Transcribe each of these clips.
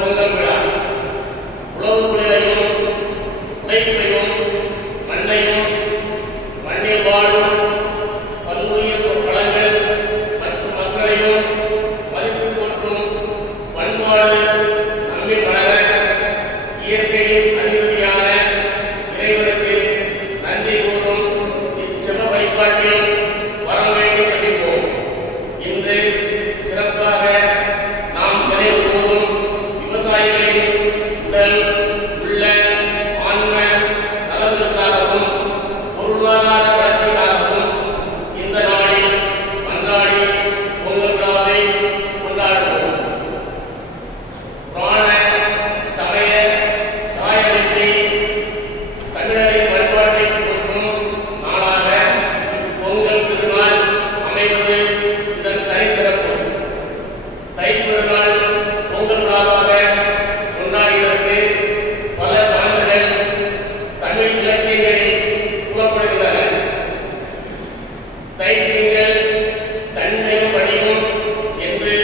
பொங்கல் விழா உழவு தொழிலையும் உழைப்பையும் மண்ணையும் மண்ணில் வாழும் பல்லுயிர் வளங்கள் மற்றும் மக்களையும் மதிப்பு போற்றும் பண்பாடு நம்மில் வளர இயற்கையின் அதிபதியான இறைவனுக்கு நன்றி கூறும் இச்செம வழிபாட்டில் வரம் வேண்டி ஜெபிப்போம். இன்று சிறப்பாக நாம் நினைவு கூறும் விவசாயிகளின் உடல் உள்ள ஆன்ம நலன்களுக்காகவும் பொருளாதார வளர்ச்சிக்காகவும் இந்த நாளில் மன்றாடி பொங்கல் விழாவை கொண்டாடுவோம். புராண சமய சாயமின்றி தமிழரின் பண்பாட்டை போற்றும் நாளாக பொங்கல் திருநாள் அமைவது இதன் தனிச்சிறப்பு. தைப்பெருநாள் பொங்கல் விழாவாக கொண்டாடியதற்கு பல சான்றுகள் தமிழ் இலக்கியங்களில் கூறப்படுகின்றன. தைத்திங்கள் தன்மையும் வடிவும் என்று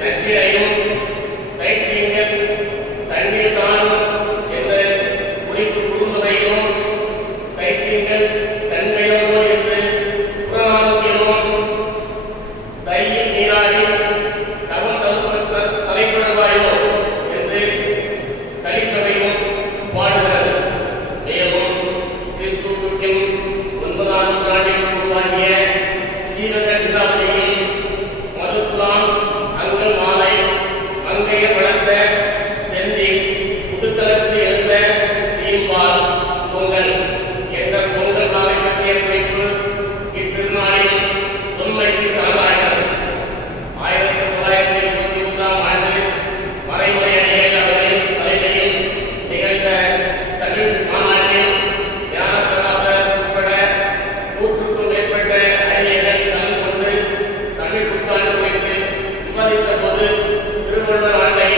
நற்றினையும், தைத்திங்கள் தண்ணீர் தானும் என்ற குறிப்பு குறுந்தொகையிலும், தைத்திங்கள் தன்மையோடு என்று புறநானூற்றிலும், தையில் நீராடி தவம் தலைப்படுவாயோ என்று கலித்தொகையும் பாடுகிறது. மேலும் கிறிஸ்துவுக்கு 9ஆம் நூற்றாண்டில் உருவாகிய சீவக சிந்தாமணியில் மதுக்குலாம் அங்கல் மாலை மங்கைய வளர்த்த செந்தி புதுக்களத்து எழுந்த தீம்பால் பொங்கல் என்ற பொங்கல் நாளை பற்றிய குறிப்பு இத்திருநாளில் தொன்மைக்கு சான்றாகிறது. 1923ஆம் ஆண்டு மறைமலை அடிகள் அவர்களின் தலைமையில் நிகழ்ந்த தமிழ் மாநாட்டில் ஞானப்பிரகாசர் உட்பட 100க்கும் மேற்பட்ட அறிஞர்கள் கலந்து கொண்டு தமிழ் புத்தாண்டு குறித்து விவாதித்த போது திருவள்ளுவர் ஆண்டை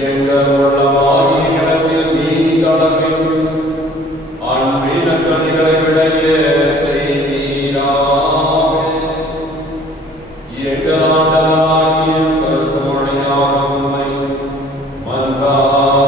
எங்கள் உள்ளமாகிய நிலத்தில் நீதி தளர்வில் அன்பின கனிகளை விடைய செய்வீராக. எங்கள் ஆண்டவராகிய கிறிஸ்து வழியாக உம்மை மன்றாடுகின்றோம்.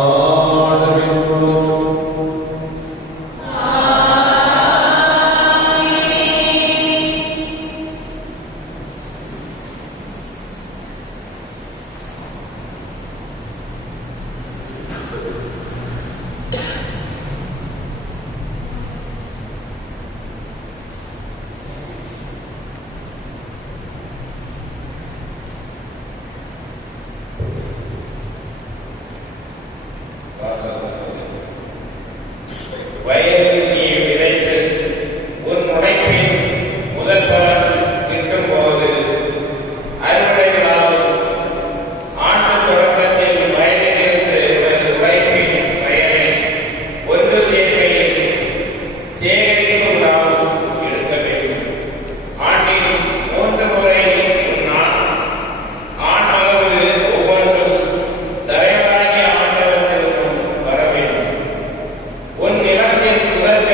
வயலில் நீ விதைத்து உன் உழைப்பின் முதல் பலன் கிட்டும்போது அறுவடை விழாவில் ஆண்டு தொடக்கத்தில் வயலிலிருந்து உனது உழைப்பின் பயனை ஒன்று சேர்க்கையில் சேகரிப்பு விழாவில் எடுக்க வேண்டும். ஆண்டில் 3 முறை உன் ஆண் மகவு ஒவ்வொன்றும் தலைவராகிய ஆண்டவரிடம் வர வேண்டும். உன் நிலத்தின் முதற்கனி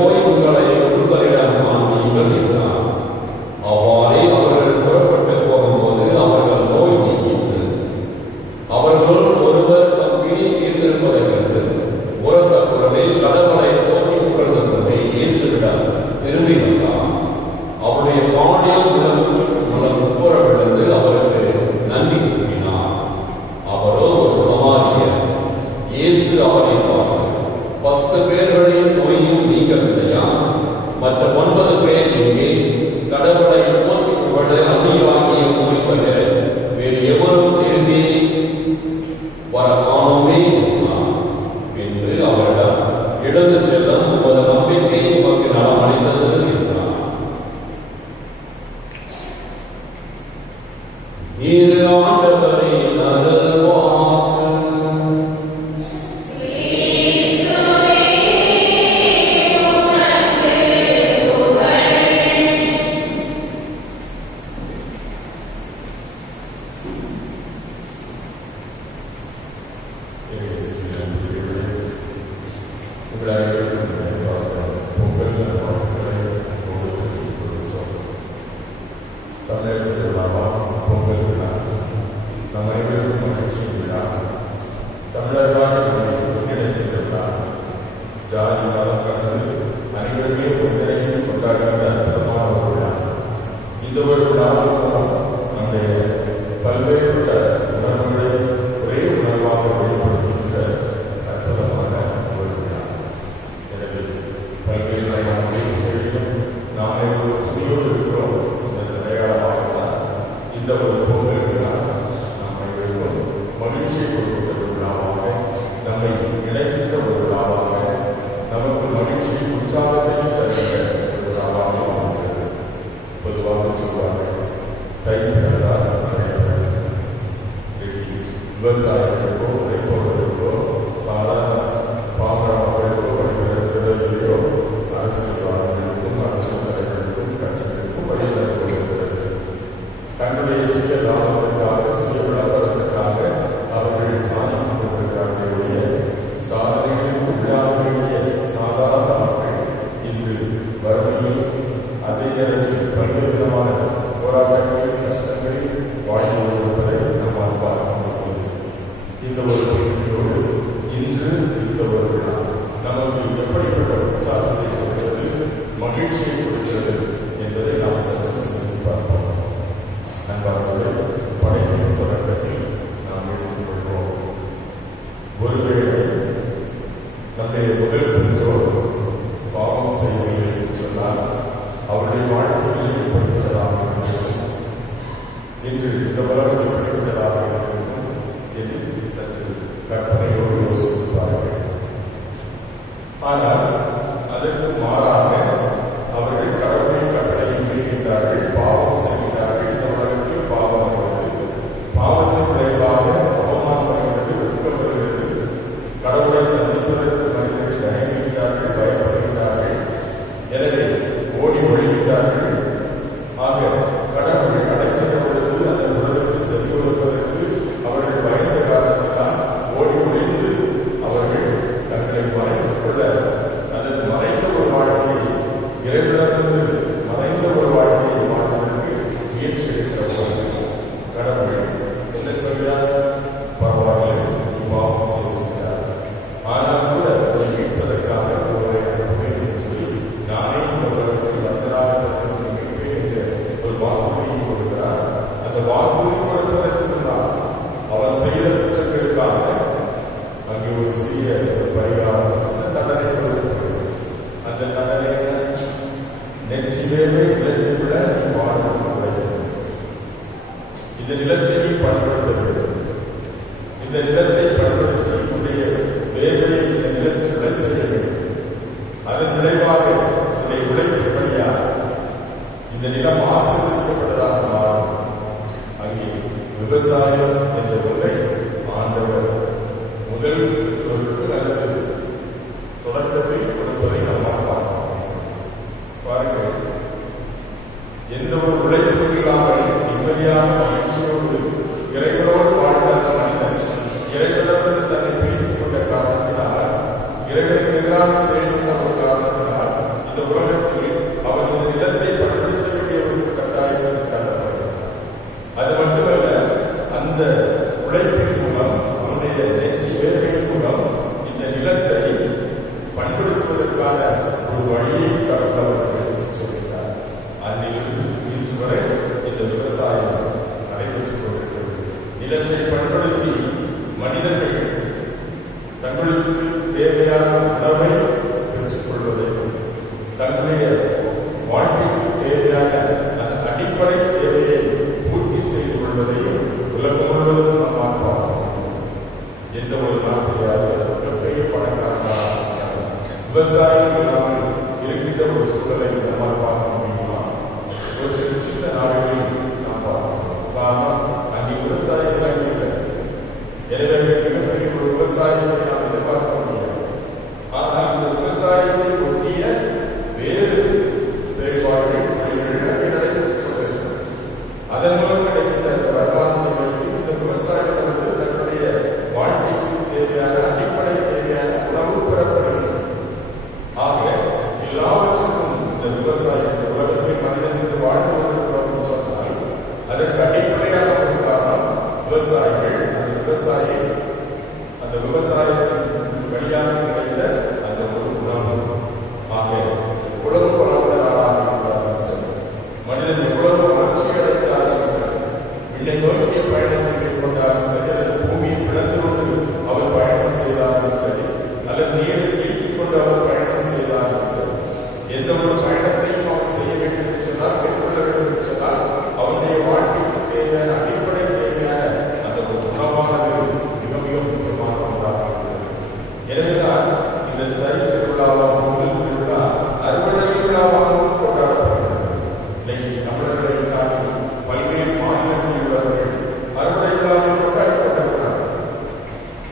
நோய் உங்களை ஒருவரிடம் வாங்கியுங்கள் என்றார். அவ்வாறே அவர்கள் புறப்பட்டு போகும்போது அவர்கள் நோய் நீங்கிற்று. அவர்களுள் ஒருவர் தம் பிணி தீர்ந்திருப்பதைக் கண்டு உரத்த குரலில் கடவுளை போற்றி புகழ்ந்தபடி இயேசுவிடம் திரும்பி வந்தார். அவருடைய பாணியில் உட்புற விழுந்து அவருக்கு நன்றி கூறினார். அவரோ ஒரு சமாரியர். இயேசு அவரை பார்த்து, 10 பேர்களின் நோயும் நீங்கவில்லையா? மற்ற 9 பேர் எங்கே? கடவுளை போற்றி புகழ அந்நியராகிய உம்மை தவிர வேறு எவரும் திரும்பி வர காணோமே என்றார். பின்பு அவரிடம், எழுந்து செல்லும், உமது நம்பிக்கை உமக்கு நலம் அளித்தது என்றார். இது ஆண்டவரின் அருள்வாக்கு. ஜாதி மதம் கடந்து அனைவருமே ஒன்றையும் கொண்டாடுகின்ற அற்புதமான ஒரு விழா. இந்த ஒரு விழாவின் மூலம் அந்த பல்வேறுபட்ட உணர்வுகளை ஒரே உணர்வாக வெளிப்படுத்துகின்ற அற்புதமான ஒரு விழா. எனவே பல்வேறு வகையான பேச்சுகளிலும் நாம் ஒரு துணியோடு இருக்கிறோம் என்ற அடையாளமாகத்தான் இந்த ஒரு பொங்கல் விழா நாம் அனைவருக்கும் மகிழ்ச்சியை கொடுக்கின்ற ஒரு விழாவாக, நம்மை இணைக்கின்ற ஒரு விழாவாக, நமக்கு மகிழ்ச்சி உற்சாகத்தையும் தருகின்ற ஒரு விழாவாக அமைகிறது. பொதுவாக சொல்வார்கள், தை பிறந்தால் விவசாயிகளுக்கோ உழைப்பவர்களுக்கோ சாதாரண பாமர மக்களுக்கோ படிக்கிறோ அரசியல்வாதிகளுக்கும் அரசியல் தலைவர்களுக்கும் கட்சிகளுக்கும் வழிநடத்தப்படுகிறது. தன்னுடைய சுய லாபத்திற்காக சுய விளம்பரத்திற்காக அவர்கள் சாதித்துக் கொண்டிருக்கிறார்களுடைய சாதனைகளுக்கு விழாவுடைய சாதாரண மக்கள் இன்று வறுமையில் அதே நேரத்தில் பல்வேறு விதமான போராட்டங்களில் கஷ்டங்களில் வாழ்ந்து கொண்டிருப்பதை நம்மால் பார்க்க முடியும். இந்த ஒரு பகுதியோடு இன்று இந்த ஒரு விழா நமக்கு எப்படிப்பட்ட உற்சாகத்தை கொடுக்கிறது, மகிழ்ச்சியை கொடுக்கிறது என்பதை நாம் சற்று சிந்தித்து பார்ப்போம். நண்பர்களே, படைப்பின் தொடக்கத்தில் நாம் எடுத்துக் கொள்வோம். ஒருவேளை நம்முடைய முதல் பெற்றோர் பாவம் செய்யவில்லை என்று சொன்னால் அவருடைய வாழ்க்கையில் எப்படிப்பட்டதாக இருக்கும், இன்று இந்த உலகம் எப்படிப்பட்டதாக இருக்கும் என்று சற்று கற்பனையோடு யோசிப்பார்கள். ஆனால் அதற்கு மாறாக அவர்கள் கடவுளை கட்டளையை மீறுகின்றார்கள், பாவம் செய்கிறார்கள். இந்த உலகத்தில் பாவம் வருகிறது, பாவத்தின் விளைவாக அவமானம் வருகிறது, வெட்கம் வருகிறது. கடவுளை சந்திப்பதற்கு மனிதர்கள் தயங்குகிறார்கள், பயப்படுகிறார்கள். எனவே ஓடி ஒழிகிறார்கள். ஆக கடவுள் அழைக்கின்ற பொழுது அந்த உலகத்தை சென்று கொடுப்பதற்கு அவர்கள் பயந்த காரணத்தினால் ஓடி ஒழிந்து அவர்கள் தங்களை மறைத்துக் கொள்ள, அல்லது மறைந்த ஒரு வாழ்க்கையை, இறைவனிடமிருந்து மறைந்த ஒரு வாழ்க்கையை வாழ்வதற்கு முயற்சி எடுக்கிற போது கடவுள் என்ன சொல்கிறார்? பரவாயில்லை, நீ பாவம் செய்திருக்கிறார், ஆனால் கூட அதை மீட்பதற்காக ஒருவரை அனுப்புவேன் என்று சொல்லி நானே இந்த உலகத்தில் வந்ததாக மீட்பேன் என்ற ஒரு வாக்குறுதியை கொடுக்கிறார். அந்த வாக்குறுதி கொடுப்பதற்கு முன்னால் அவன் செய்த குற்றங்களுக்காக அங்கே ஒரு சிறிய பரிகாரம், தண்டனை கொடுக்கப்படுகிறது. அந்த தண்டனை நெற்றிலேயே நிலத்தில் நீ வாழ்ந்து உழைக்கிறது. இந்த நிலத்தை நீ பயன்படுத்த வேண்டும். இந்த நிலத்தை பயன்படுத்தி உன்னுடைய வேலை இந்த நிலத்தில் விளை செய்ய வேண்டும். அதன் விளைவாக உன்னுடைய உழைப்பு வழியாக இந்த நிலம் ஆசீர்வதிக்கப்பட்டதாக மாறும். அங்கே விவசாயம் என்ற ஒன்றை ஆண்டவர் முதல் பெற்றோருக்கு அல்லது தொடக்கத்தில் கொடுப்பதை நம்மால் பார்க்க பாருங்கள். எந்த ஒரு உழைப்பும் இல்லாமல் நிம்மதியான மகிழ்ச்சியோடு இறைவனோடு வாழ்ந்த அந்த மனிதன் இறைவனிடமிருந்து தன்னை பிரித்துக் கொண்ட காரணத்தினால், இறைவனுக்கு எதிராக செயல்பட்ட ஒரு காரணத்தினால் அடிப்படை தேவையை பூர்த்தி செய்து கொள்வதையும் உலகம் முழுவதும் நாம் பார்க்கிறோம். எந்த ஒரு நாட்டிலாவது மிகப்பெரிய பணக்காரர்களாக விவசாயிகள் இல்லாமல் இருக்கின்ற ஒரு சூழலை நம்மால் பார்க்க முடியுமா? ஒரு சில சின்ன நாடுகளில் நாம் பார்க்கிறோம். காரணம், அங்கே விவசாயிகள் அங்கே இல்லை. எனவே மிகப்பெரிய ஒரு விவசாயத்தை நாம் எதிர்பார்க்க முடியாது. ஆனால் இந்த விவசாயத்தை ஒட்டிய வேறு செயல்பாடுகள் அங்கே நடைபெற்றுக் கொண்டிருக்கிறது. அதன் மூலம் கிடைக்கின்ற அந்த வருமானத்தை வைத்து இந்த விவசாயத்தை வந்து தன்னுடைய வாழ்க்கைக்கு தேவையான அடிப்படை தேவையான உணவு பெறப்படுகிறது. ஆக எல்லாவற்றுக்கும் இந்த விவசாயம் இந்த உலகத்தில் மனிதன் என்று வாழ்ந்து கொண்டிருக்கிறோம் சொன்னால் அதற்கு அடிப்படையாக ஒரு காரணம் விவசாயிகள். அந்த விவசாயத்தின் வழியாக கிடைத்த அந்த ஒரு உணவு. ஆக உலக பலவராக இருந்தாலும் சரி, மனிதன் எவ்வளவு வளர்ச்சி அடைந்தாலும் சரி, விண்ணை நோக்கிய பயணத்தை மேற்கொண்டாலும் சரி, அல்லது பூமியை பிளந்து கொண்டு அவர் பயணம் செய்தாலும் சரி, அல்லது நீரை வீழ்த்திக் கொண்டு அவர் பயணம் செய்தாலும் சரி, எந்த ஒரு பயணத்தையும் அவர் செய்ய வேண்டும் என்று சொன்னால், மேற்கொள்ள வேண்டும் என்று சொன்னால், அவருடைய வாழ்க்கைக்கு தேவையான அடிப்படை தேவையான அந்த ஒரு உணவானது மிக மிக முக்கியமான ஒன்றாக இருக்கிறது. எனவேதான் இந்த தை திருவிழாவாக பொங்கல் திருவிழா அறுவடை விழாவாகவும் கொண்டாடப்படுகிறது. இன்னைக்கு தமிழர்களை தாண்டி பல்வேறு மாநிலங்களில் உள்ளவர்கள் அறுவடை விழாவை கொண்டாடி கொண்டிருக்கிறார்கள்.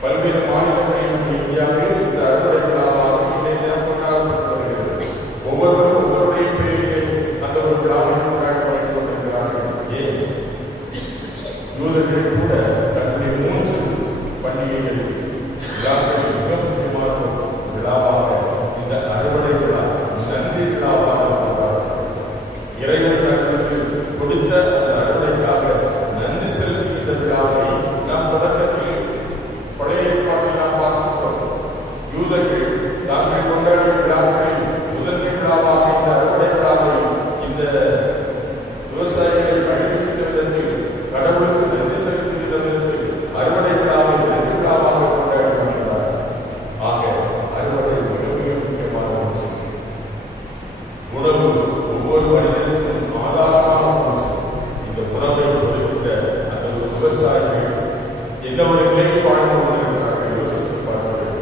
பல்வேறு மாநிலங்களில் இந்தியாவில் இந்த அறுவடை விழாவாக இன்றைய தினம் கொண்டாடப்பட்டு வருகிறது. ஒவ்வொருவரும் ஒவ்வொருடைய பெயர்களை அந்த ஒரு விழாவை கொண்டாடப்பட்டுக் கொண்டிருக்கிறார்கள். ஏன் யூதர்கள் கூட தன்னுடைய 3 பண்டிகைகள் விழாக்களில் மிக முக்கியமான விழாவாக இந்த அறுவடை விழா நன்றி விழாவாக இறைவன் தங்களுக்கு கொடுத்த அந்த அறுவடைக்காக நன்றி செலுத்துகின்ற விழாவை நாம் தொடக்கத்தில் பழைய ஏற்பாட்டில் நாம் பார்க்கின்றோம். யூதர்கள் தாங்கள் கொண்டாடிய விழாக்களில் முதன்மை விழாவாக இந்த அறுவடை விழாவை இந்த விவசாயிகளை பயணிக்கின்ற விதத்தில் கடவுளுக்கு நன்றி செலுத்துகின்ற விதத்தில் அறுவடை விழாவை நன்றி விழாவாக கொண்டாடி வருகிறார். ஆக அறுவடை மிக மிக முக்கியமான ஒன்று. உணவு ஒவ்வொரு மனிதனுக்கும் ஆதாரமான ஒன்று. இந்த உணவை கொடுக்கின்ற அந்த ஒரு விவசாயிகள் என்ன ஒரு நிலையை வாழ்ந்து கொண்டிருக்கிறார்கள் யோசித்து பார்க்கிறார்கள்.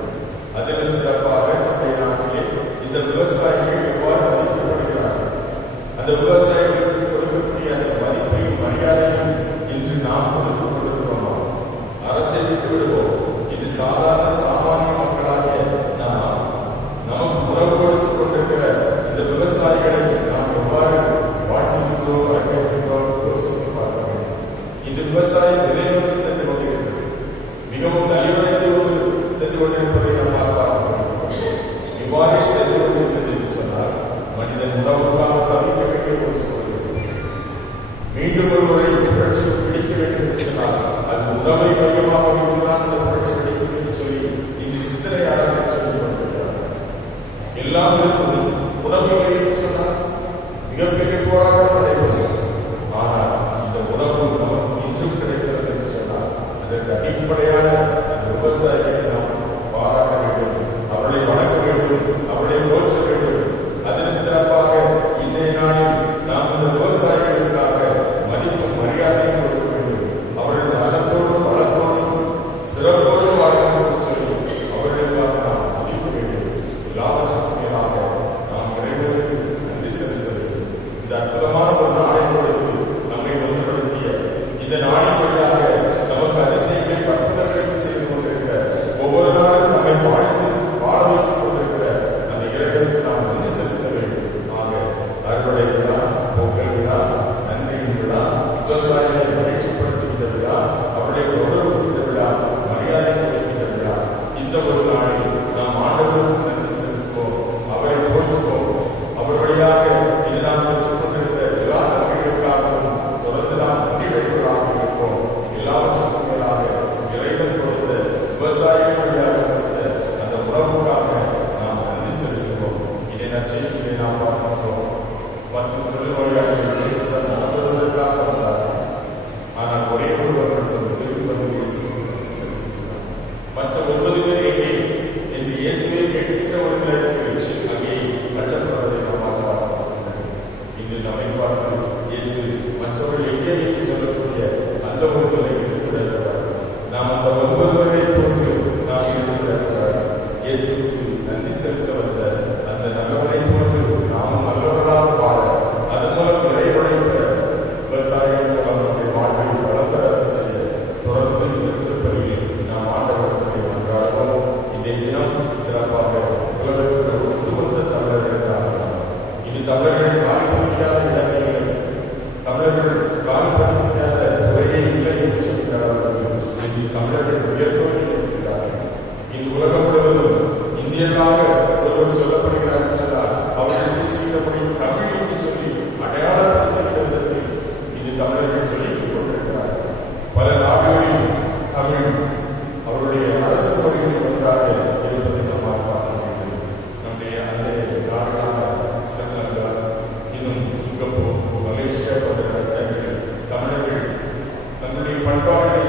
அதில் சிறப்பாக நம்முடைய நாட்டிலே இந்த விவசாயிகள் எவ்வாறு மதிக்கப்படுகிறார்கள், அந்த விவசாயிகளுக்கு கொடுக்கக்கூடிய அந்த மதிப்பையும் மரியாதையும் இன்று நாம் கொடுத்துக் கொண்டிருக்கிறோமா? அரசியலுக்கு விடுவோம். இது சாதாரண சாமானிய மக்களாகிய நாம் நமக்கு உணவு கொடுத்துக் கொண்டிருக்கிற இந்த விவசாயிகளை நாம் எவ்வாறு வாழ்த்துகின்றோம், அழைக்கின்றோம் யோசித்து பார்க்க வேண்டும். இந்த விவசாயம் நிலைநிறுத்தி சென்று கொண்டிருக்கிறது. மிகவும் நலிவடைந்து சென்று கொண்டிருப்பதை நம்மால் பார்க்க முடியும். இவ்வாறே சென்று கொண்டிருக்கிறது என்று சொன்னால் மனிதன் உணவுக்காக தவிக்க வேண்டிய ஒரு சூழல். மீண்டும் ஒருவரை புரட்சி பிடிக்க வேண்டும் என்று சொன்னால் அது உணவை மையமாக வைத்துதான் அந்த புரட்சி பிடிக்கும் என்று சொல்லி இங்கு சிந்தனையாளர்கள் சொல்லிக் கொண்டிருக்கிறார்கள். எல்லாம் உணவு இல்லை என்று சொன்னால் மிகப்பெரிய போராட்டம் நடைபெறும். ஆனால் இந்த உணவு நமக்கு இன்றும் கிடைக்கிறது என்று சொன்னால் அதற்கு அடிப்படையான அந்த விவசாயிகளை நாம் பாராட்ட வேண்டும், அவளை வணங்க வேண்டும், அவளை போற்ற வேண்டும். அதில் சிறப்பாக இன்றைய நாளில் நாம் இந்த விவசாயிகளுக்காக மதிப்பும் மரியாதையும் கொடுக்க வேண்டும். அவர்கள் நலத்தோடும் வளத்தோடும் சிறப்போடு வாழ்க்கை சொல்லி அவர்களுக்காக நாம் ஜெபிக்க வேண்டும். எல்லாவற்றுக்கும் மேலாக நாம் இறைவனுக்கு நன்றி செலுத்த வேண்டும். இந்த அற்புதமான ஒரு நாளை கொடுத்து நம்மை ஒன்றுபடுத்திய இந்த நாளின் வழியாக நமக்கு அதிசயங்களை அற்புதங்களையும் செய்து கொண்டிருக்கிற ஒவ்வொரு நாளும் நம்மை வாழ்ந்து வாழ வைத்துக் கொண்டிருக்கிற அந்த இறைவனுக்கு நாம் நன்றி செலுத்த வேண்டும். ஆக அறுவடை விழா, பொங்கல் விழா, நன்றியின் விழா, விவசாயிகளை பயிற்சிப்படுத்துகின்ற விழா, அவர்களை கௌரவிக்கின்ற விழா, மரியாதை கொடுக்கின்ற விழா, இந்த ஒரு நாளில் நாம் ஆண்டவருக்கு நன்றி செலுத்துவோம், அவரை போற்றுவோம். அவர் வழியாக இது நாம் பெற்றுக் கொண்டிருக்கிற எல்லா நன்மைகளுக்காகவும் தொடர்ந்து நாம் நன்றி வைப்பதாக இருப்போம். எல்லாவற்றுக்கும் மேலாக இறைவன் கொடுத்த விவசாயிகள் வழியாக கொடுத்த அந்த உணவுக்காக நாம் நன்றி செலுத்துவோம். இதை நற்செய்தியை நாம் பார்க்கின்றோம். 10 தொழில்நோயாளிகள் இயேசுடன் நடப்பதற்காக வந்தார்கள். ஆனால் ஒரே ஒருவர் மட்டும் திரும்பி வந்து இயேசுவுக்கு செலுத்துகிறார். மற்ற 9 பேர் எங்கே என்று இயேசுவை கேட்கிறவர்களுக்கு அங்கே தள்ளப்படுவதை நம்மால் பார்க்க முடியும். இன்று நம்மை பார்த்து இயேசு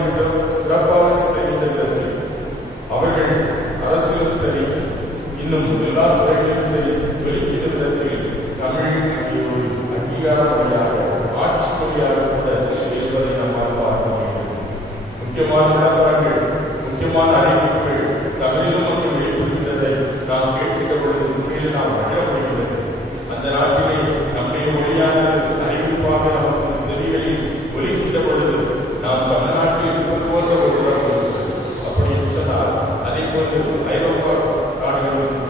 சிறப்பாக செய்த விதத்தில் அவர்கள் அரசியலும் சரி இன்னும் எல்லா துறைகளிலும் சரி வெளிக்கிற விதத்தில் தமிழ் ஒரு அங்கீகார மொழியாக ஆட்சி மொழியாக கூட இருப்பதை நம்மால் பார்க்க முடியும். முக்கியமான விளம்பரங்கள், முக்கியமான அறிவிப்புகள் தமிழிலும் மட்டும் வெளிப்படுகிறதை நாம் கேட்கின்ற பொழுது உண்மையில் நாம் மகிழ முடிகிறது. அந்த நாட்டிலே நம்முடைய மொழியான அறிவிப்பாக நமக்கு செவிகளில் ஒலிக்கின்ற பொழுது நாம் தமிழ்நாட்டில் இருப்பது போன்ற ஒரு உணர்வு. அப்படி என்று சொன்னால் அதே போன்று ஐரோப்பா நாடுகளிலும்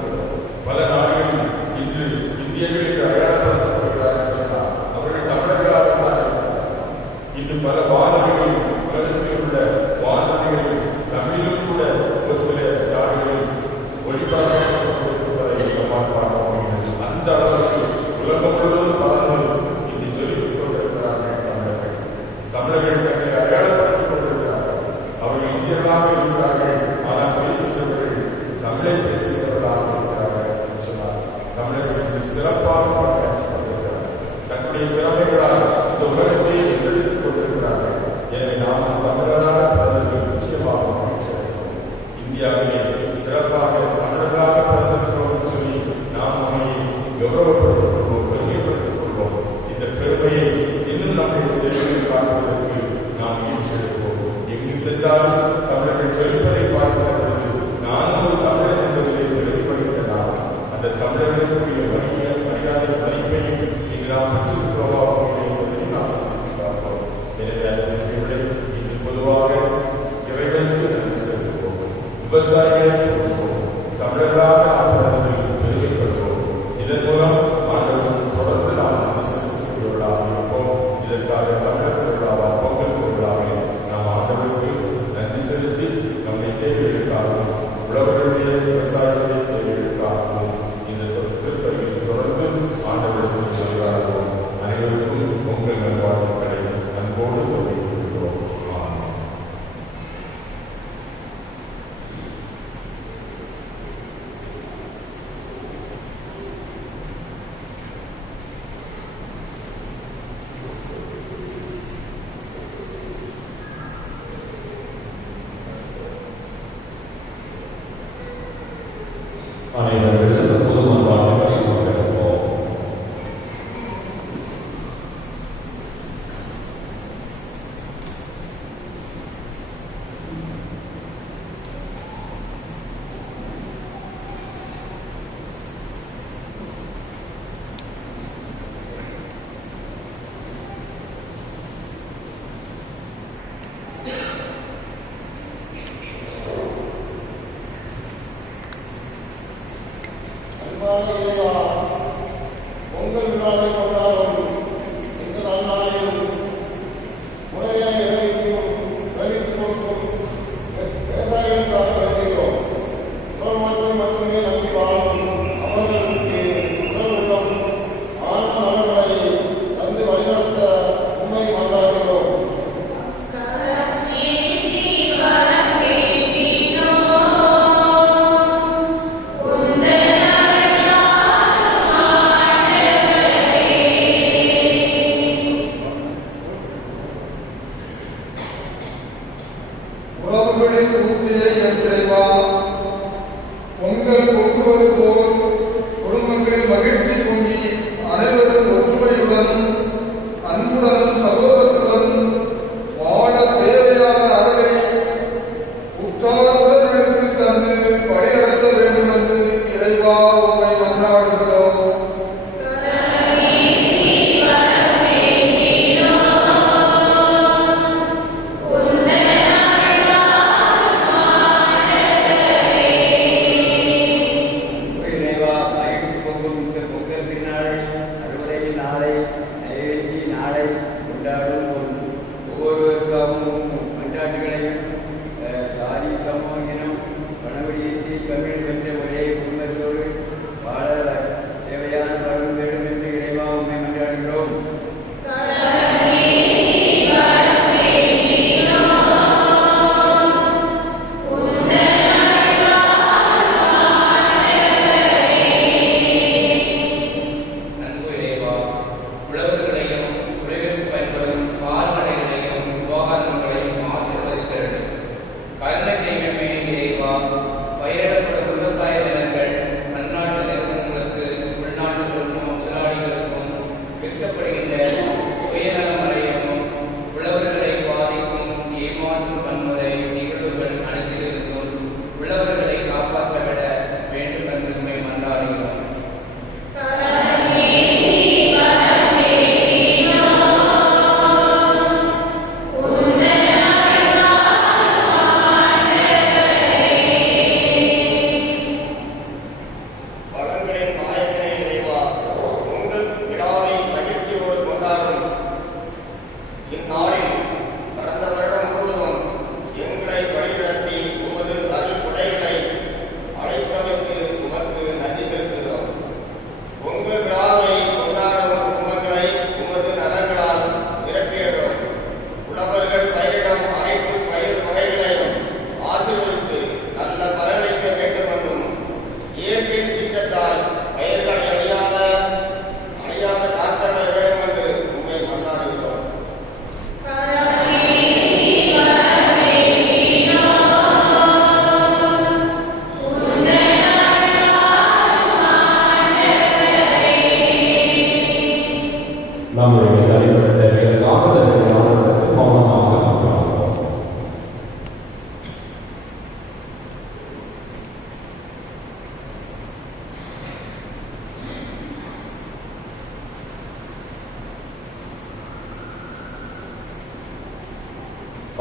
பல நாடுகளில் இன்று இந்தியர்களுக்கு அடையாளப்படுத்தப்படுகிறார்கள் சொன்னால் அவர்கள் தமிழர்களாக இருக்கிறார்கள். இன்று பல வானொலிகளில் உலகத்தில் உள்ள வானொலிகளில் தமிழிலும் கூட ஒரு சில நாடுகளில் ஒளிபரப்பப்பட்டிருப்பதை நம்மால் பார்க்க முடிகிறது. அந்த அளவுக்கு உலகம் முழுவதும் பலரும் இன்று ஜொலித்துக் கொண்டிருக்கிறார்கள் தமிழர்கள். தமிழர்கள் தங்களை அடையாளப்படுத்திக் கொண்டிருக்கிறார்கள். அவர்கள் இந்தியர்களாக இருக்கிறார்கள். ஆனால் பேசுகிறவர்கள் தமிழை பேசுகிறவர்களாக இருக்கிறார்கள் என்று சொன்னார். தமிழர்களுக்கு சிறப்பாக பணியாற்றிக் கொண்டிருக்கிறார்கள். தன்னுடைய திறமைகளால் இந்த உலகத்தை வென்றெடுத்துக் கொண்டிருக்கிறார்கள். எனவே நாம் தமிழராக பிறந்தவர்கள் நிச்சயமாக மகிழ்ச்சி அடைகிறோம். இந்தியாவிலே சிறப்பாக தமிழர்களாக பிறந்திருக்கிறோம் சொல்லி நாம் நம்மை கௌரவப்படுத்திக் கொள்வோம், பெருமைப்படுத்திக் கொள்வோம். இந்த பெருமையை இன்னும் நம்முடைய செயல்களில் காட்டுவதற்கு நாம் முயற்சி எடுப்போம். எங்கு சென்றாலும் தமிழர்கள் ஜொலிப்பதை பார்க்கிற பொழுது நானும் ஒரு தமிழர் என்பதிலே பெருமைப்படுகின்ற நாம் அந்த தமிழர்களுக்குரிய மரியாதை மதிப்பையும் இங்கு நாம் பெற்றிருக்கிறோமா என்பதையும் நாம் சிந்தித்து பார்ப்போம். எனவே அதனுடைய இன்று பொதுவாக இறைவனுக்கு நன்றி செலுத்துவோம், விவசாயிகளை போற்றுவோம், தமிழர்களாக ஆண்டுகளில் பெருமைப்படுவோம். இதன் மூலம் ஆண்டவரும் தொடர்ந்து நாம் நன்றி செலுத்தக்கூடியவர்களாக இருப்போம். இதற்காக தமிழர் திருவிழாவால் பொங்கல் திருவிழாவில் நாம் ஆண்டவருக்கு நன்றி செலுத்தி நம்முடைய தேவைகளுக்காகவும் உழவர்களுடைய விவசாயிகளுடைய தேவைகளுக்காகவும் இந்த திருப்பதியில் தொடர்ந்து ஆண்டவருக்கு நன்றாடுவோம். அனைவருக்கும் பொங்கல் நல்வாழ்த்துக்களை அன்போடு தெரிவித்துக் கொள்கிறோம். அனைவரும் புது மன்றாட்டுகளை கொண்டிருப்போம். பொங்கல் விழாவை கொண்டாடும் இந்த நன்னாளில் முறையை விளைவித்துக் கொடுக்கும் விவசாயிகளுக்காக வேண்டுகிறோம். உடல் மட்டுமே நம்பி வாழும் அவர்களுக்கு உடல் உள்ளம் ஆன்ம நலன்களை தந்து வழிநடத்த உண்மை கொண்டாடுகிறோம். உறவுகளின் ஊர்த்தியை எத்திரைவா பொங்கல் பொங்குவது போல் குடும்பங்களில் மகிழ்ச்சி பொங்கி அனைவரும் ஒற்றுமையுடன் அன்புடனும் சகோதரத்துடன் வாழ தேவையான அருளை உற்றார் உறவுகளுக்கு தந்து வழிநடத்த வேண்டும் என்று இறைவா உண்மை மன்றாடுகிறோம். மகிழ்ச்சி பொங்கும் இந்த பொங்கல் திருநாள்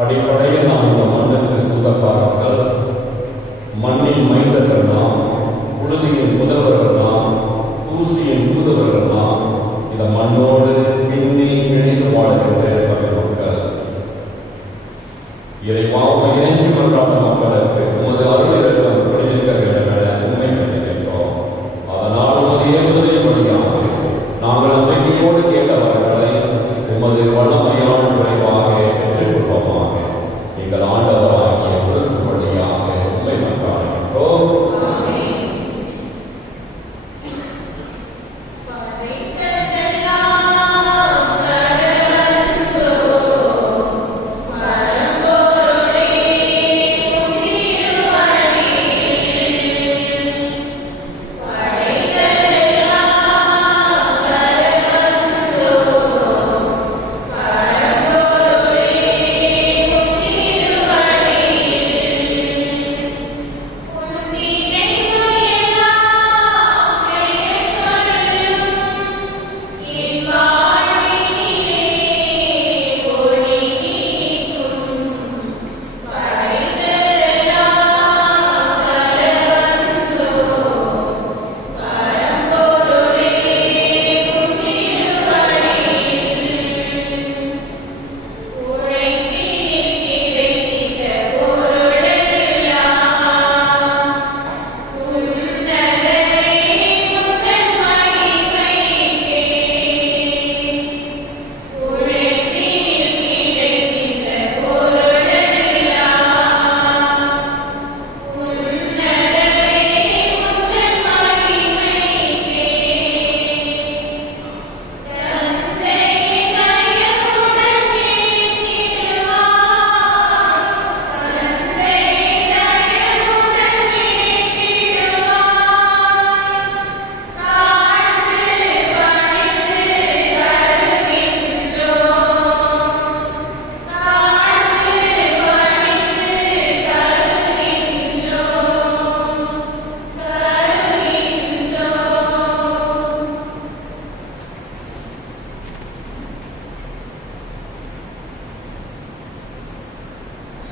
அடிப்படையில் நாம் இந்த மண்ணுக்கு சொந்தக்காரர்கள், மண்ணின் மைந்தர்கள் நாம், புழுதியின் முதல்வர்கள் நாம், தூசியின் தூதுவர்கள் நாம், இந்த மண்ணோடு பின்னி இணைந்து வாழ்கின்ற மக்கள். இறைவா உம்மை இறைஞ்சி கொண்டாட மக்களுக்கு உமது அருளிரக்கம் வெளிநிற்க வேண்டும் என உண்மை கண்டிருக்கின்றோம். அதனால் உமது ஏவுதலின் வழியாக நாங்கள் நம்பிக்கையோடு கேட்டவர்களை உமது வளமையான விரைவாக பெற்றுக்கொள்வோமாக. எங்கள் ஆண்டவராகிய கிறிஸ்து வழியாக உண்மை மன்றாடுகின்றோம்.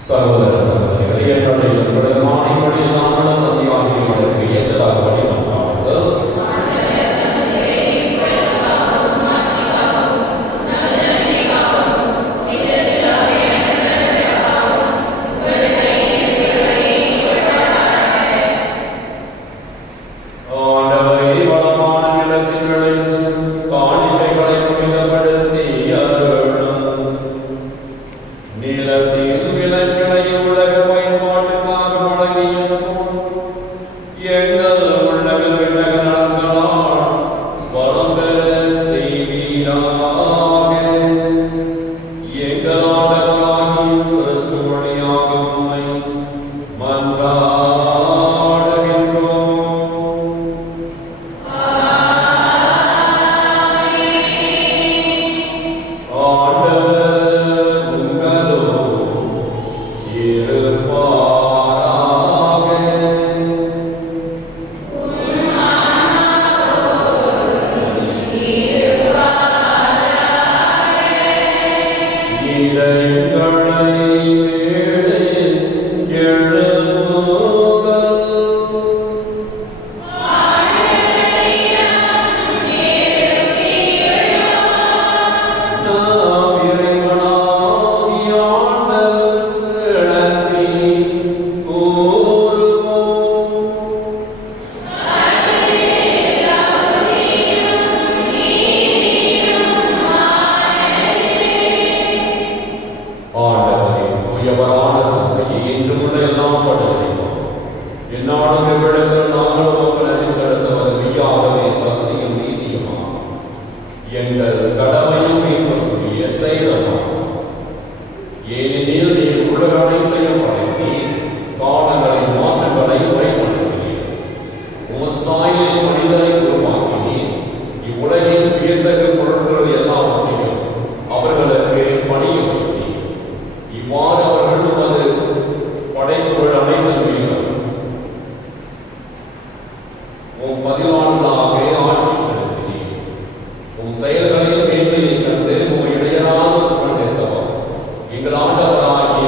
சகோதர சகோதரிகளே, என்னுடைய மாணிப்படி நான் நடத்தியாகியவர்களுக்கு எதிராக வழிமன்றாடுங்கள். ஆண்டவரே, வளமான நிலத்தின்களில் காணிக்கைகளை புனிதப்படுத்தி அருளும். நிலத்தில் விளைச்சலை உலக பயன்பாட்டுக்காக வழங்கியும் எங்கள் உள்ளவில் விண்ணக நலன்களால் வளம் பெற செய்வீராக. எங்கள் ஆண்டவராகிய கிறிஸ்து வழியாக உம்மை மன்றாடுகின்றோம். ஆண்டவர் உங்களோடு இருப்பாராக. இதயங்களை மேலே எழுப்புங்கள். நாம் இறைவனாகிய ஆண்டவருக்கு நன்றி கூறுவோம். ஆண்டவரே, தூயவரான தந்தையே, இன்று உள்ள எல்லாம் படுகிறோம். என்னாலும் எவ்விடத்தில் நாங்கள் உமக்கு நன்றி செலுத்துவது மெய்யாகவே பக்தியும் நீதியுமாகும். எங்கள் கடமையும் மீட்புக்குரிய செயலுமாகும். ஏனெனில் நீர் உலக அனைத்தையும் படைத்தீர், காலங்களின் மாற்றங்களை உரைப்படுத்தினீர். உமது சாயலில் மனிதரை உருவாக்கினீர். இவ்வுலகின் வியத்தகு பொருட்கள் எல்லாவற்றையும் அவர்களுக்கு பணியுறுத்தீர். இவ்வாறு அவர்கள் உமது படைப்புகள் அனைத்தின் மீதும் உம் பதிவாளர்களாக ஆட்சி செலுத்தினீர். உம் செயல்களின் மேன்மையைக் கண்டு உம்மை இடையராது புகழ்ந்தவர் எங்கள் ஆண்டவராகிய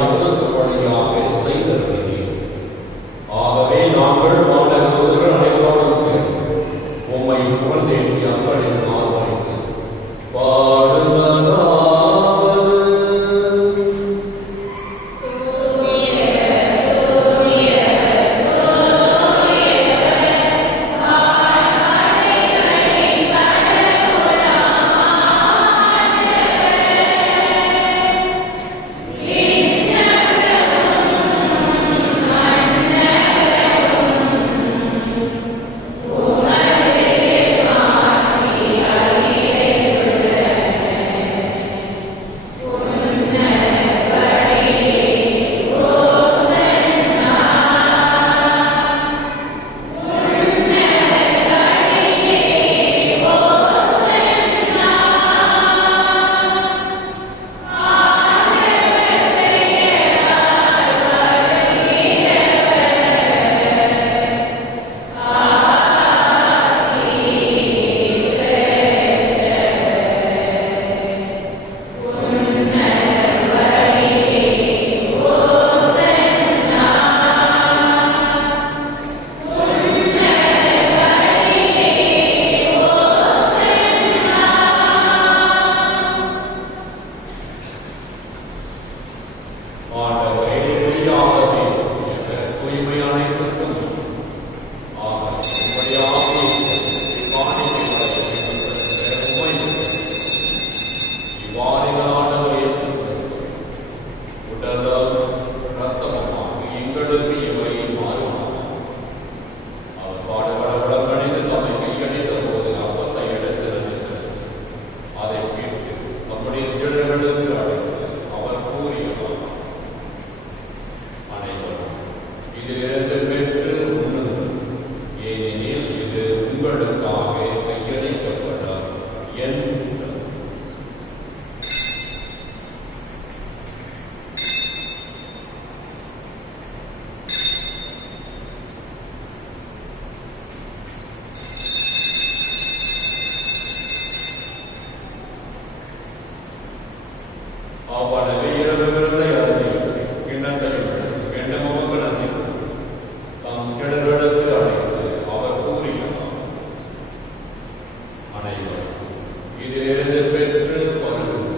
இதிலிருந்து பெற்று பருகும்.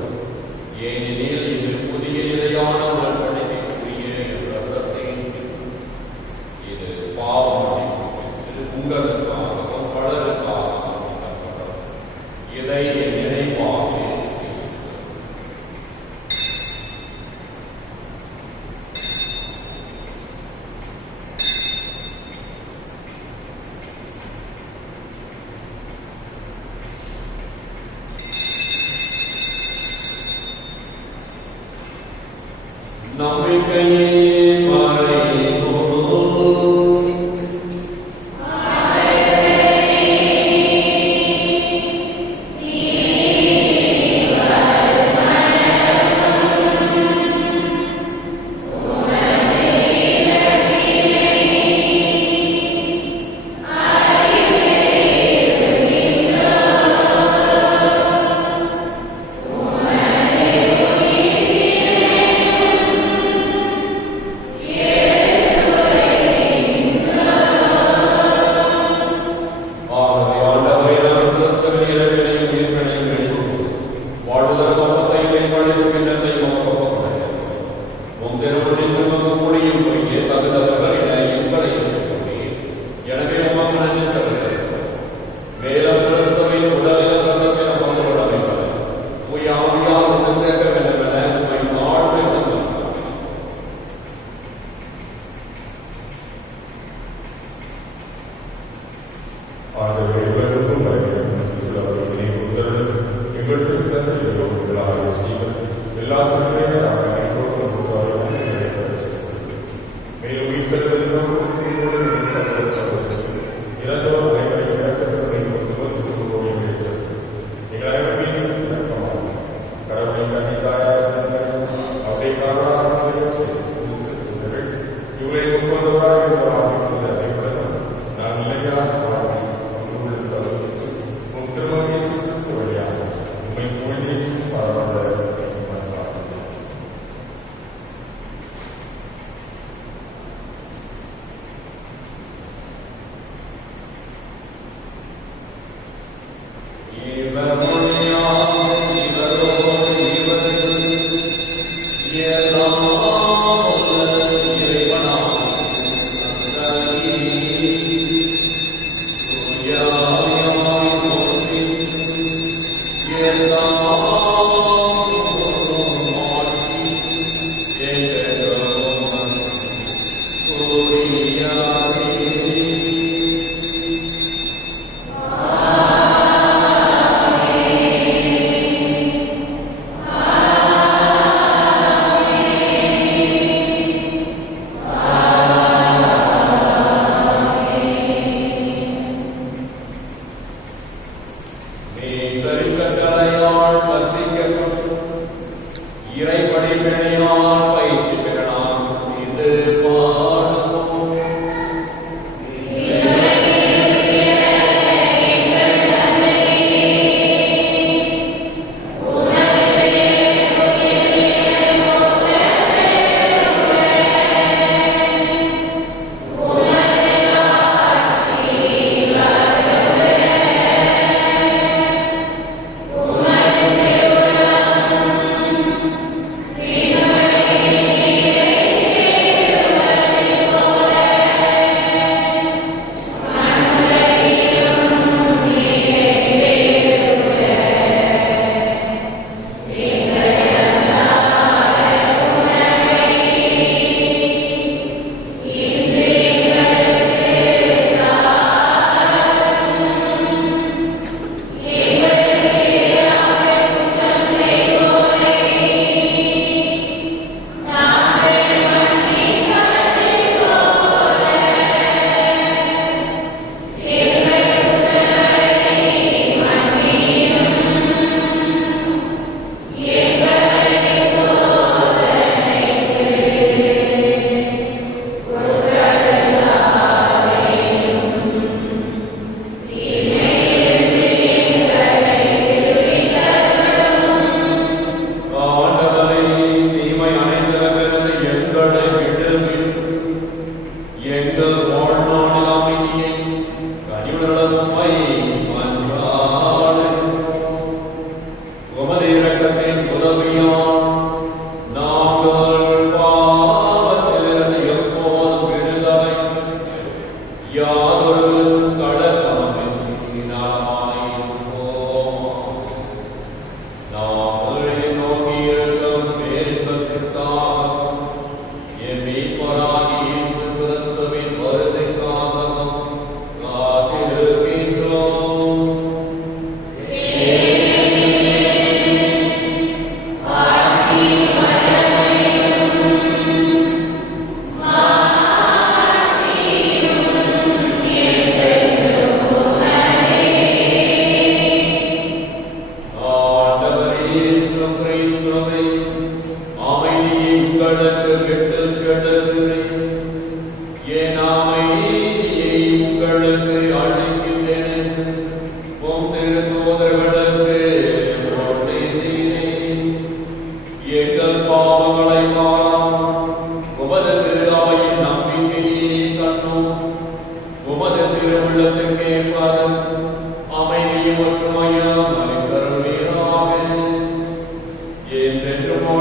ஏனெனில் இது புதிய நிலையான உடன்படிக்கைக்குரிய இரத்தத்தின் இது பாவம் பெற்று உங்களுக்காகவும் பலருக்காகவும் சிந்தப்படும். இதை என் நினைவாக செய்யுங்கள். நம்பிக்கையே மறைபோல்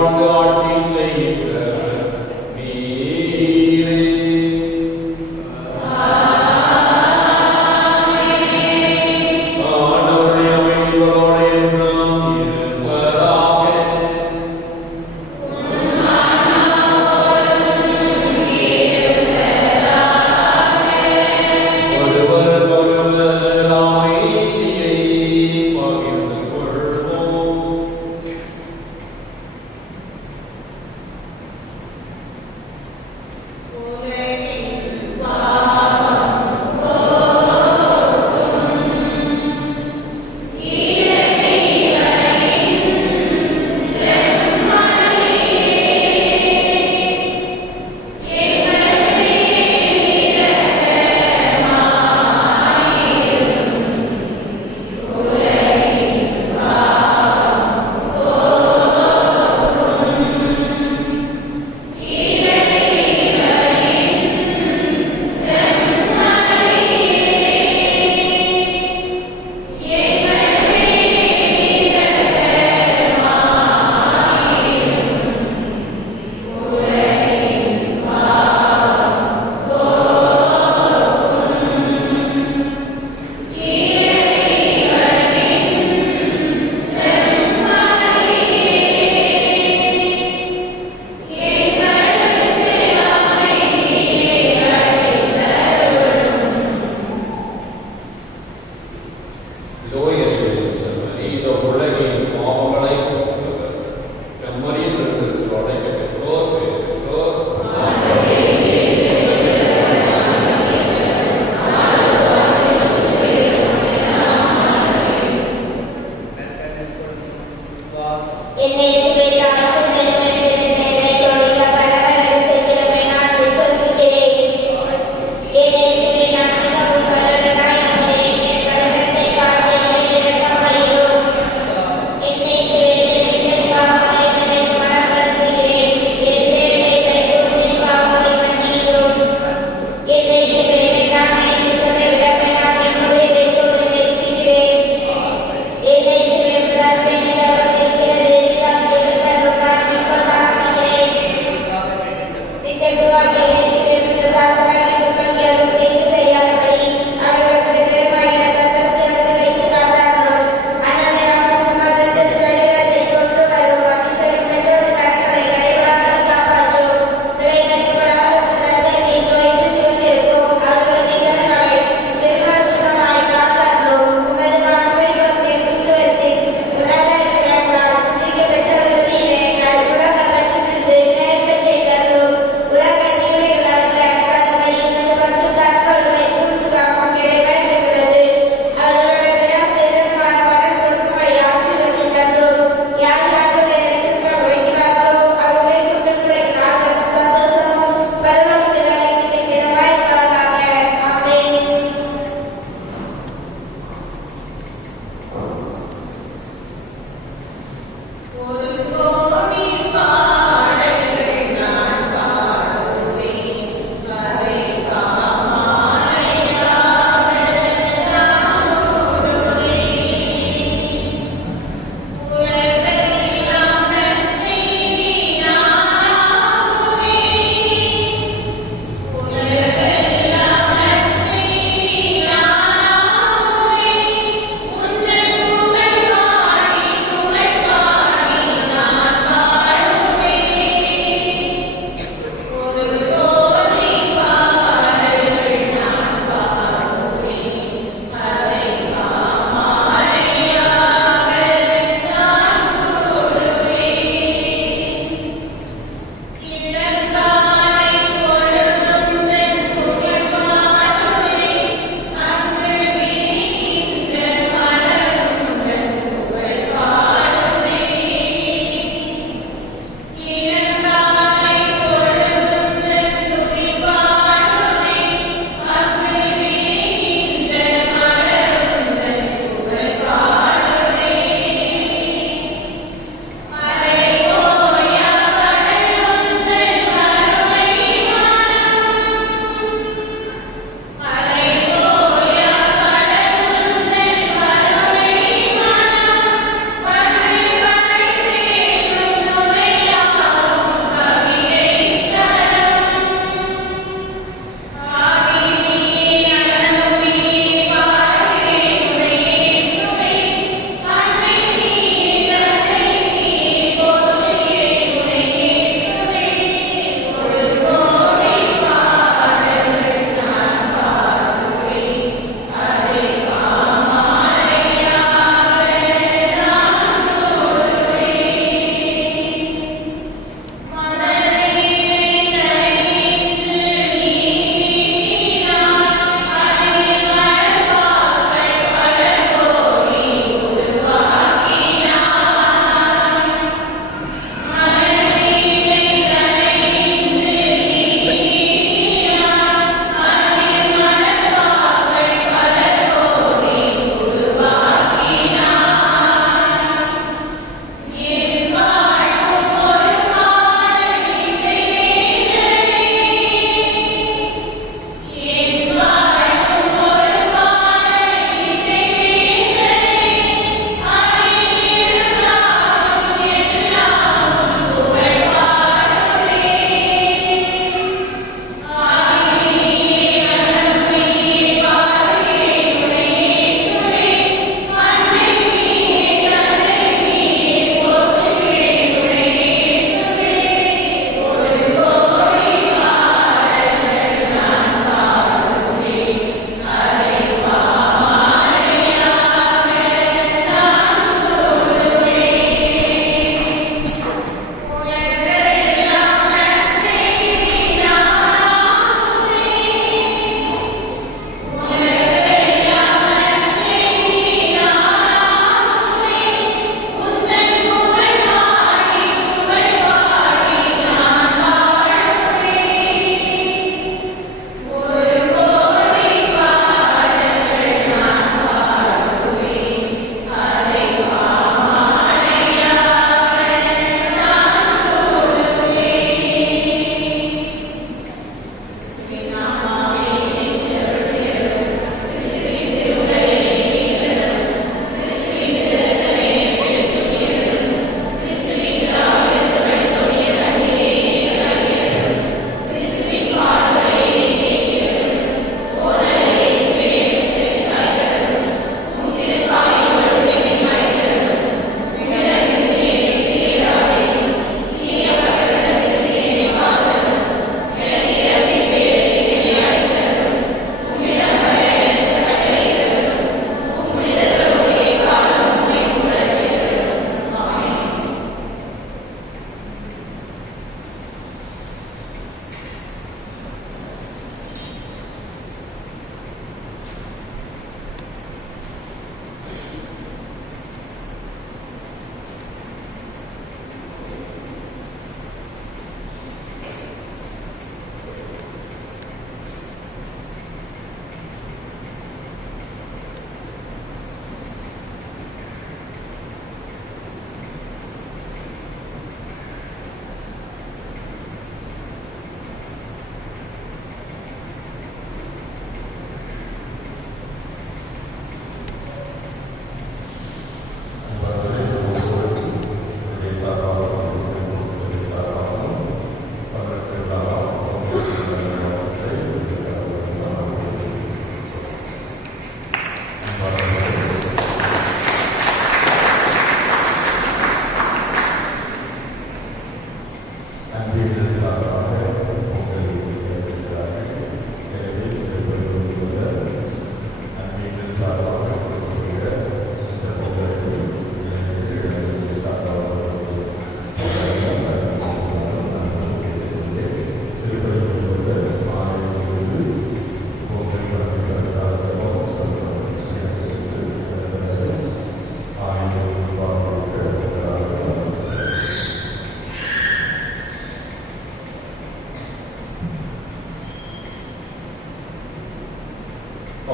வாழ்ந்து ஆட்சி செய்கின்றவர் நீரே. ஆண்டவருடைய அமைதியோடு என்றும் இருப்பதாக. ஒருவர் அமைதியை பகிர்ந்து கொள்வோம்.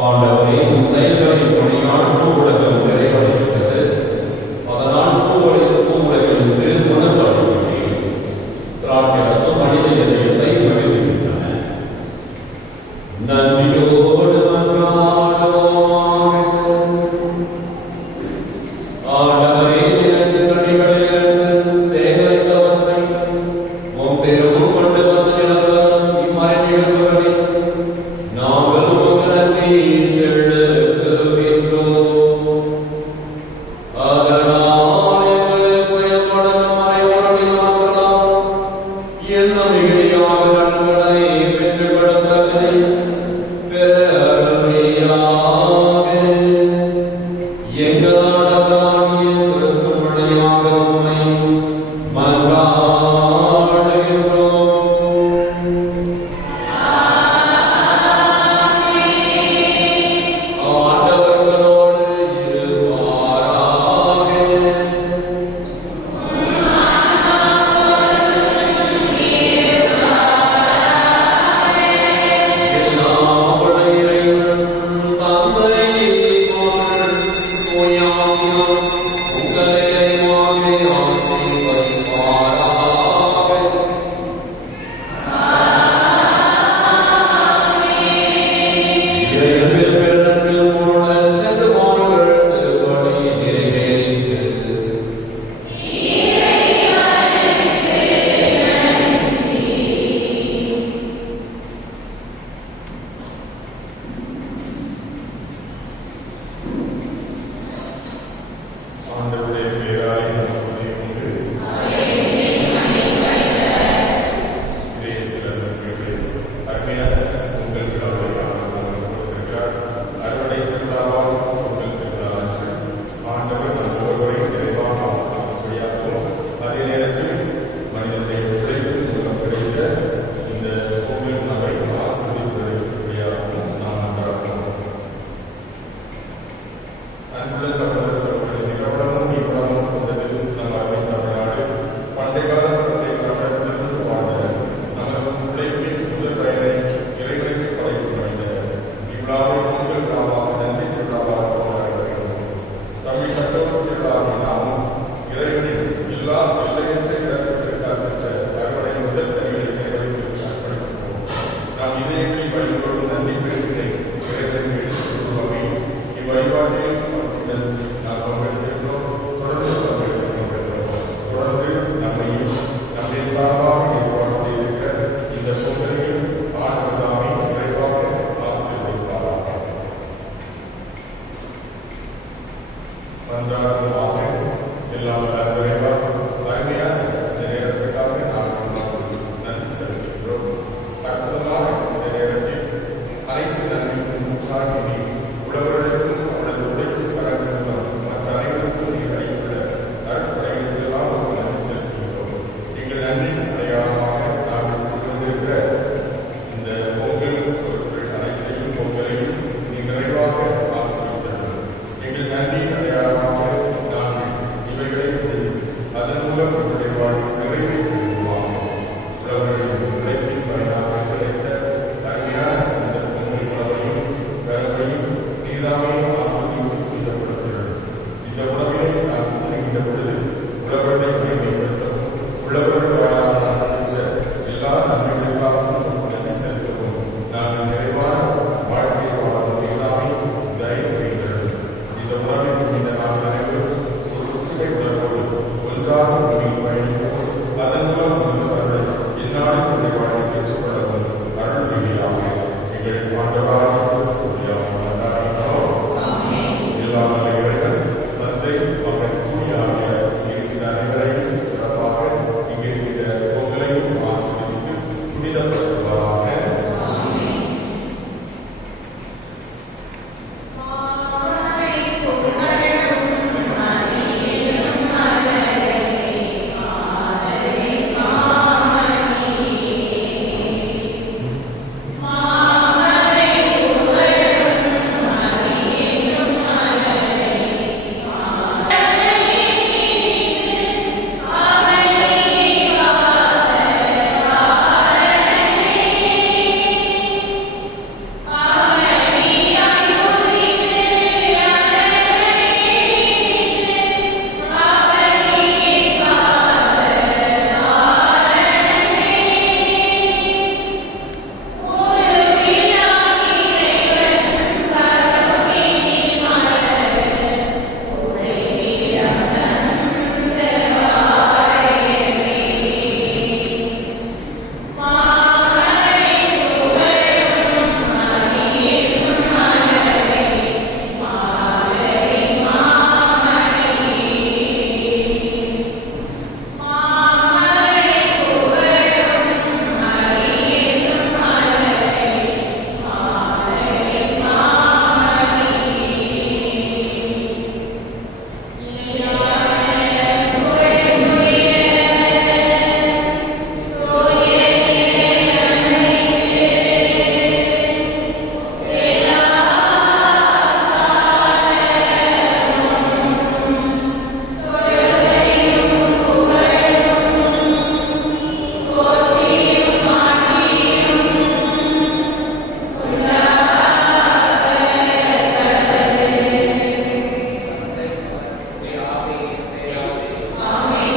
ஆண்டவரே, உம் செயல்களின் பணியால் பூவுலகம் நிறைவடைகிறது. அதனால் பூவுலகில் திருமணம் வழிபட்டேன். திராட்சரசம் மனித இதயத்தை மகிழ்கின்றன. நன்றியோடு மன்றாடுவோம். ஆண்டவரே, எனக்கு கனிகளிலிருந்து சேகரித்தவற்றை உம் பெருமும் கொண்டு வந்து நிலத்தரும் இம்மறை நிகழ்வுகளில் நாங்கள் உமக்கு நன்றி செலுத்துகின்றோம். அதனால் எங்கள் செயல்படும் மறைபொருளின் ஆற்றலால் என்ன மிகுதியாக நலன்களை பெற்றுக் கொடுத்ததை பெற அருள்வீராக. எங்கள் ஆண்டவராகிய கிறிஸ்து வழியாக உம்மை மன்றாடுகின்றோம். ஆண்டவர்களோடு இருப்பாராக. எல்லாம் வல்ல இறைவன் தந்தை, மகன், தூய ஆவியார் உங்களை ஆசீர்வதிப்பாராக. இறைவனின் பெருநன்மையில் கூட சென்று வாருங்கள். திருப்பலி நிறைவேறிற்று. ஆண்டவருடைய பேராய் நம்முடைய உண்டு. இதே சில நன்மைகளை அருமையாக உங்கள் விழாவை கொடுத்திருக்கிறார். அறுவடை திருவிழாவால் உங்கள் திருவிழாச்சு ஆண்டவர் நம் ஒருவரையும் நிறைவாக ஆசிரியர்களாகவும் அதே நேரத்தில் மனிதனுடைய உழைப்பின் மூலம் கிடைத்த இந்த பொங்கல் நம்மை ஆசிரியர்களாகவும் நாம் நன்றாகவும். அன்புள்ள சகோதர சகோதரிகள், எவ்வளவும் இவ்வளவும் கொண்டது நம் அருமை தமிழ்நாடு. பண்டைய காலத்தில் தமிழகத்திலிருந்து வாழ்ந்த நமது உழைப்பின் முதல் பயனை இறைவனுக்கு படைப்பு மனிதர். இவ்விழாவை பொங்கல் விழாவாக நன்றி திருவிழாவாக கொண்டாடுகிறோம். தமிழ் கட்டோர் திருவிழாவை நாமும் இறைவனின் எல்லா எல்லையற்ற இறக்கத்திற்காக பெற்ற அறுவடை முதல் தனிகளை நிறைவேற்றி அர்ப்பணிப்போம். நாம் இதயங்களில் வழிபடும் நன்றி பெருமினை இறைவனுக்கு எடுத்துக் வகையில் இவ்வழிபாட்டில் நாம் பங்கெடுத்திருக்கிறோம். தொடர்ந்து பங்கெடுக்கிறோம். தொடர்ந்து நம்மையும் நம்மை சார்பாக ஏற்பாடு செய்திருக்கிற இந்த பொங்கலையும் ஆண்டவராமை நிறைவாக ஆசீர்வதிப்பாராக. மன்றாடுவோமாக. எல்லாம் வல்ல இறைவா, அருமையான இந்த நேரத்திற்காக நாங்கள் நன்றி செலுத்துகிறோம். அற்புதமான இந்த நேரத்தில் அனைத்து நன்மைக்கும் முற்றாகி நீ உழவர்களுக்கும் அவளது உழைக்கும் கரங்களும் மற்ற அனைவருக்கும் நீ அளித்துள்ள அற்புதங்களுக்கெல்லாம் நாங்கள் நன்றி செலுத்துகிறோம். எங்கள் நன்றியின் அடையாளமாக நாங்கள் கொண்டு வந்திருக்கிற இந்த பொங்கல் பொருட்கள் அனைத்தையும் பொங்கலையும் நீ நிறைவாக ஆசீர்வதித்தருளும். எங்கள் நன்றியின் அடையாளமாக நாங்கள் இவைகளை கொண்டு அதன் மூலம் எங்களுடைய வாழ்வு நிறைவை பெறுவோமாக. உழவர்களின் உழைப்பின் பயனாக கிடைத்த அருமையான இந்த பொங்கல் உணவையும் கருவையும் நீராமே ஆசிரியரும் இந்த பொருட்கள். இந்த உணவினை நாம் உண்ணுகின்ற பொழுது உழவர்களை மேம்படுத்தவும் உழவர்கள் வாழாக பெற்ற எல்லா நன்மைகளுக்காகவும் நன்றி செலுத்தவும் நாங்கள் நிறைவான வாழ்க்கை வாழும் எல்லாமே தயவுகின்றன. இந்த உணவின் இந்த நாங்கள் அனைவரும் ஒரு ஒற்றுமை உணர்வோடு ஒன்றாக உண்மையில் பயணிக்கவும் அதன் மூலம் உள்ளவர்கள் எந்நாளும் தன்னை வாழ்வில் பெற்றுக்கொள்ளவும் அருள் எங்கள் ஆண்டவராகிய கிறிஸ்து